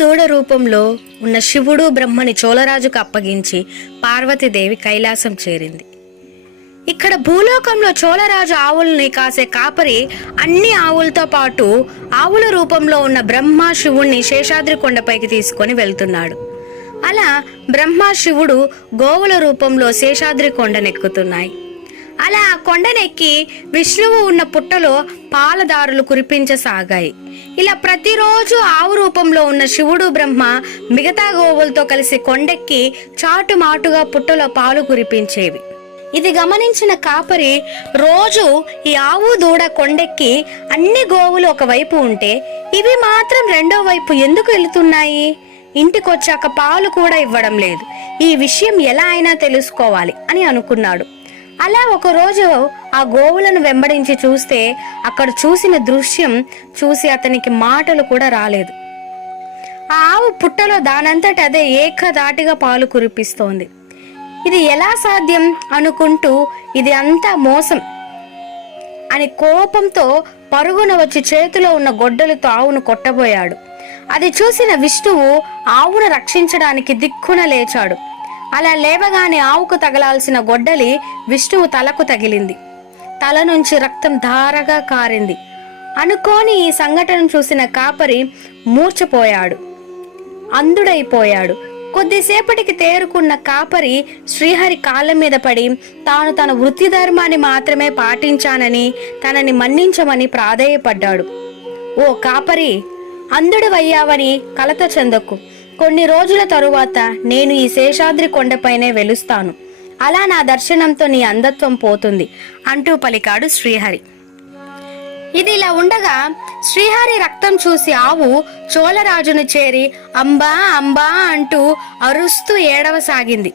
దూడ రూపంలో ఉన్న శివుడు బ్రహ్మని చోళరాజుకు అప్పగించి పార్వతీదేవి కైలాసం చేరింది. ఇక్కడ భూలోకంలో చోళరాజు ఆవుల్ని కాసే కాపరి అన్ని ఆవులతో పాటు ఆవుల రూపంలో ఉన్న బ్రహ్మ శివుణ్ణి శేషాద్రి కొండపైకి తీసుకొని వెళ్తున్నాడు. అలా బ్రహ్మ శివుడు గోవుల రూపంలో శేషాద్రి కొండనెక్కుతున్నాయి. అలా ఆ కొండనెక్కి విష్ణువు ఉన్న పుట్టలో పాలదారులు కురిపించసాగాయి. ఇలా ప్రతిరోజు ఆవు రూపంలో ఉన్న శివుడు బ్రహ్మ మిగతా గోవులతో కలిసి కొండెక్కి చాటుమాటుగా పుట్టలో పాలు కురిపించేవి. ఇది గమనించిన కాపరి రోజు ఈ ఆవు దూడ కొండెక్కి అన్ని గోవులు ఒకవైపు ఉంటే ఇవి మాత్రం రెండో వైపు ఎందుకు వెళుతున్నాయి? ఇంటికొచ్చాక పాలు కూడా ఇవ్వడం లేదు. ఈ విషయం ఎలా అయినా తెలుసుకోవాలి అని అనుకున్నాడు. అలా ఒకరోజు ఆ గోవులను వెంబడించి చూస్తే అక్కడ చూసిన దృశ్యం చూసి అతనికి మాటలు కూడా రాలేదు. ఆ ఆవు పుట్టలో దానంతట అదే ఏకధాటిగా పాలు కురిపిస్తోంది. ఇది ఎలా సాధ్యం అనుకుంటూ ఇది అంతా మోసం అని కోపంతో పరుగున వచ్చి చేతిలో ఉన్న గొడ్డలతో ఆవును కొట్టబోయాడు. అది చూసిన విష్ణువు ఆవును రక్షించడానికి దిక్కున లేచాడు. అలా లేవగానే ఆవుకు తగలాల్సిన గొడ్డలి విష్ణువు తలకు తగిలింది. తల నుంచి రక్తం ధారగా కారింది. అనుకోని ఈ సంఘటన చూసిన కాపరి మూర్ఛపోయాడు, అంధుడైపోయాడు. కొద్దిసేపటికి తేరుకున్న కాపరి శ్రీహరి కాళ్ళ మీద పడి తాను తన వృత్తి ధర్మాన్ని మాత్రమే పాటించానని తనని మన్నించమని ప్రాధేయపడ్డాడు. ఓ కాపరి, అంధుడివయ్యావని కలత చెందకు. కొన్ని రోజుల తరువాత నేను ఈ శేషాద్రి కొండపైనే వెలుస్తాను. అలా నా దర్శనంతో నీ అంధత్వం పోతుంది అంటూ పలికాడు శ్రీహరి. ఇది ఇలా ఉండగా శ్రీహరి రక్తం చూసి ఆవు చోళరాజును చేరి అంబా అంబా అంటూ అరుస్తూ ఏడవసాగింది.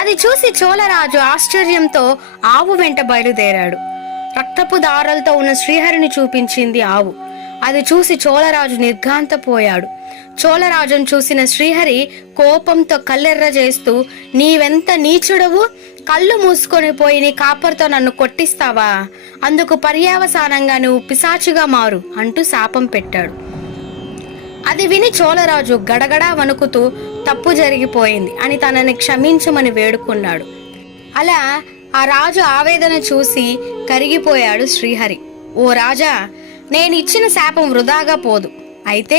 అది చూసి చోళరాజు ఆశ్చర్యంతో ఆవు వెంట బయలుదేరాడు. రక్తపు దారాలతో ఉన్న శ్రీహరిని చూపించింది ఆవు. అది చూసి చోళరాజు నిర్ఘాంతపోయాడు. చోళరాజును చూసిన శ్రీహరి కోపంతో కళ్ళెర్ర చేస్తూ, నీవెంత నీచుడవు, కళ్ళు మూసుకొని పోయి నీ కాపర్తో నన్ను కొట్టిస్తావా? అందుకు పర్యావసానంగా నువ్వు పిశాచిగా మారు అంటూ శాపం పెట్టాడు. అది విని చోళరాజు గడగడా వణుకుతూ తప్పు జరిగిపోయింది అని తనని క్షమించమని వేడుకున్నాడు. అలా ఆ రాజు ఆవేదన చూసి కరిగిపోయాడు శ్రీహరి. ఓ రాజా, నేను ఇచ్చిన శాపం వృధాగా పోదు. అయితే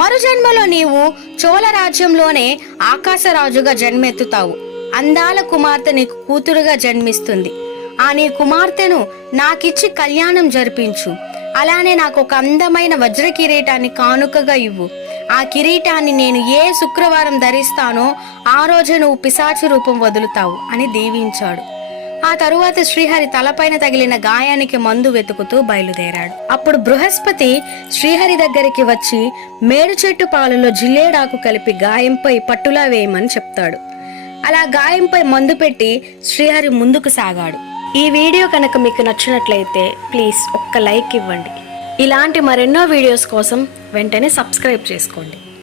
మరు జన్మలో నీవు చోళరాజ్యంలోనే ఆకాశరాజుగా జన్మెత్తుతావు. అందాల కుమార్తె నీకు కూతురుగా జన్మిస్తుంది. ఆ నీ కుమార్తెను నాకిచ్చి కళ్యాణం జరిపించు. అలానే నాకు ఒక అందమైన వజ్ర కిరీటాన్ని కానుకగా ఇవ్వు. ఆ కిరీటాన్ని నేను ఏ శుక్రవారం ధరిస్తానో ఆ రోజే నువ్వు పిశాచి రూపం వదులుతావు అని దీవించాడు. ఆ తరువాత శ్రీహరి తలపైన తగిలిన గాయానికి మందు వెతుకుతూ బయలుదేరాడు. అప్పుడు బృహస్పతి శ్రీహరి దగ్గరికి వచ్చి మేడు చెట్టు పాలలో జిల్లేడాకు కలిపి గాయంపై పట్టులా వేయమని చెప్తాడు. అలా గాయంపై మందు పెట్టి శ్రీహరి ముందుకు సాగాడు. ఈ వీడియో కనుక మీకు నచ్చినట్లయితే ప్లీజ్ ఒక్క లైక్ ఇవ్వండి. ఇలాంటి మరెన్నో వీడియోస్ కోసం వెంటనే సబ్స్క్రైబ్ చేసుకోండి.